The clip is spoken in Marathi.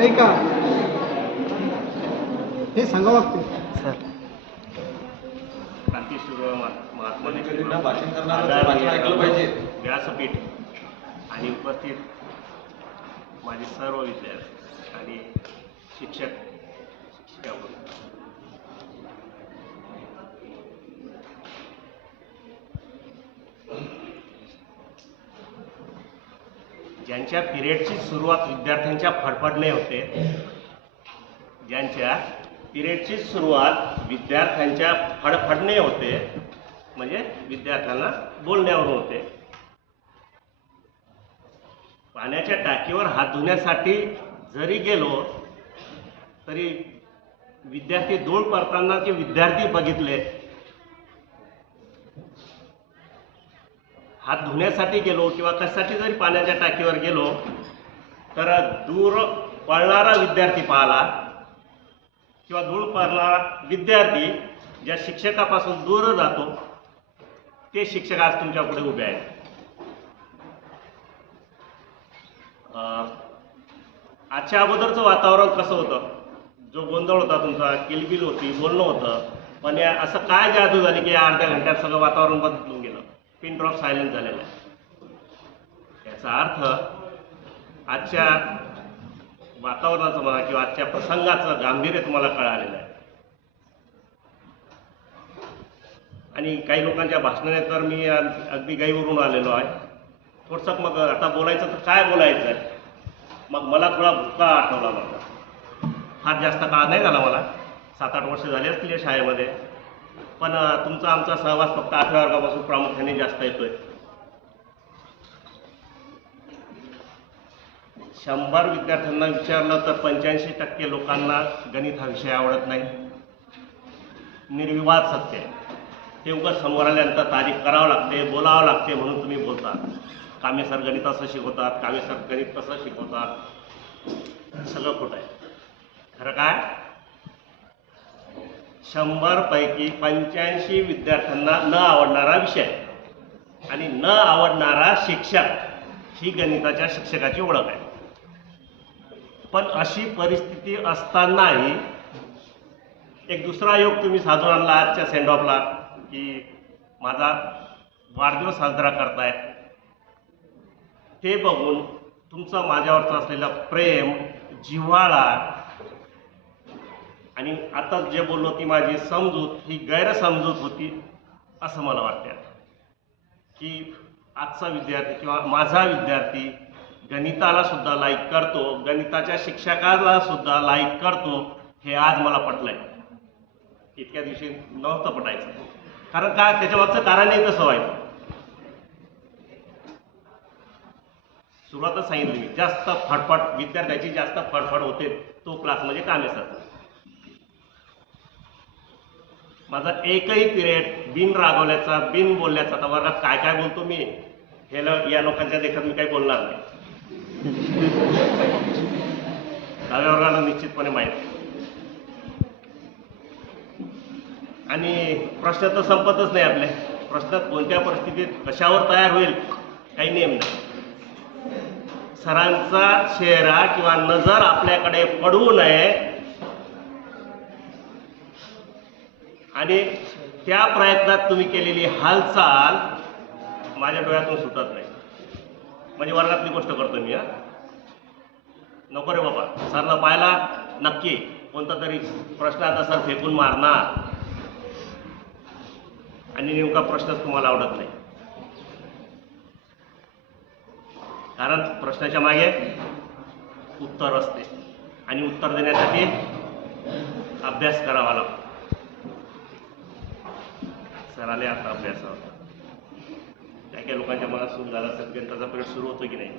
नाही का हे सांगावं लागते सर. क्रांतीसूर्य महात्मा भाषण करणाऱ्याचं भाषण ऐकलं पाहिजे. व्यासपीठ आणि उपस्थित माझे सर्व विद्यार्थी आणि शिक्षक शिक्षिका ज्यांच्या पिरियडची सुरुवात विद्यार्थ्यांच्या फडफडणे होते, ज्यांच्या पिरियडची सुरुवात विद्यार्थ्यांच्या फडफडणे होते, म्हणजे विद्यार्थ्यांना बोलण्यावरून होते. पाण्याच्या टाकीवर हात धुण्यासाठी जरी गेलो तरी विद्यार्थी धूळ करताना जे विद्यार्थी बघितले, हात धुण्यासाठी गेलो किंवा कशासाठी जरी पाण्याच्या टाकीवर गेलो तर दूर पळणारा विद्यार्थी पाहिला किंवा धूळ पळणारा विद्यार्थी ज्या शिक्षकापासून दूर जातो ते शिक्षक आज तुमच्या पुढे उभे आहेत. आजच्या अगोदरचं वातावरण कसं होतं, जो गोंधळ होता तुमचा, किलबिल होती, बोलणं होतं, पण असं काय जादू झाली की या अर्ध्या घंट्यात सगळं वातावरण बदलून गेलं, पिन ड्रॉप सायलेंट झालेलं आहे. याचा अर्थ आजच्या वातावरणाचं म्हणा किंवा आजच्या प्रसंगाचं गांभीर्य तुम्हाला कळालेलं आहे. आणि काही लोकांच्या भाषणाने तर मी अगदी गाईवरून आलेलो आहे. थोडंसं मग आता बोलायचं तर काय बोलायचं आहे, मग मला थोडा भुतकाळ आठवला. माझा फार जास्त काळ नाही झाला, मला 7-8 वर्ष झाली असतील या शाळेमध्ये, पण तुमचा आमचा सहवास फक्त 8व्या वर्गापासून प्रामुख्याने जास्त येतोय. 100 विद्यार्थ्यांना विचारलं तर 85% लोकांना गणित हा विषय आवडत नाही. निर्विवाद सत्य आहे. ते उगाच समोर आल्यानंतर तारीफ करावं लागते, बोलावं लागते म्हणून तुम्ही बोलता. कामे सर गणित असं शिकवतात, कामे सर गणित कसं शिकवतात, सगळं खोटं आहे. खरं काय, 100 पैकी 85 विद्यार्थ्यांना न आवडणारा विषय आणि न आवडणारा शिक्षक ही गणिताच्या शिक्षकाची ओळख आहे. पण अशी परिस्थिती असतानाही एक दुसरा योग तुम्ही साधून आणला आजच्या सेंड ऑफला, की माझा वाढदिवस साजरा करताय. ते बघून तुमचं माझ्यावरचं असलेलं प्रेम, जिव्हाळा आणि आता जे बोललो ती माझी समजूत ही गैरसमजूत होती असं मला वाटतं. की आजचा विद्यार्थी किंवा माझा विद्यार्थी गणिताला सुद्धा लाईक करतो, गणिताच्या शिक्षकाला सुद्धा लाईक करतो, हे आज मला पटलंय. इतक्या दिवशी नव्हतं पटायचं. कारण काय, त्याच्यामागचं कारणही तसं व्हायचं. सुरुवातच सांगितली मी, जास्त फडफड विद्यार्थ्याची जास्त फडफड होते तो क्लास म्हणजे कामेसरचा. माझा एकही पिरियड बिन रागवल्याचा, बिन बोलल्याचा, आता वर्गात काय काय बोलतो मी हे या लोकांच्या देखत मी काही बोलणार नाही. 10व्या वर्गाला निश्चितपणे माहीत. आणि प्रश्न तर संपतच नाही आपले. प्रश्न कोणत्या परिस्थितीत कशावर तयार होईल काही नेम नाही. सरांचा चेहरा किंवा नजर आपल्याकडे पडू नये आणि त्या प्रयत्नात तुम्ही केलेली हालचाल माझ्या डोळ्यातून सुटत नाही. म्हणजे वर्गातली गोष्ट करतो मी. नको रे बाबा, सरनं पाहिला नक्की कोणता तरी प्रश्न आता सर फेकून मारणार आणि नेमका प्रश्नच तुम्हाला आवडत नाही. कारण प्रश्नाच्या मागे उत्तर असते आणि उत्तर देण्यासाठी अभ्यास करावा लागतो. सराले आता अभ्यास होता. काही काही लोकांच्या मनात सुरू झाला असेल, गणिताचा पिरियड सुरू होतो की नाही,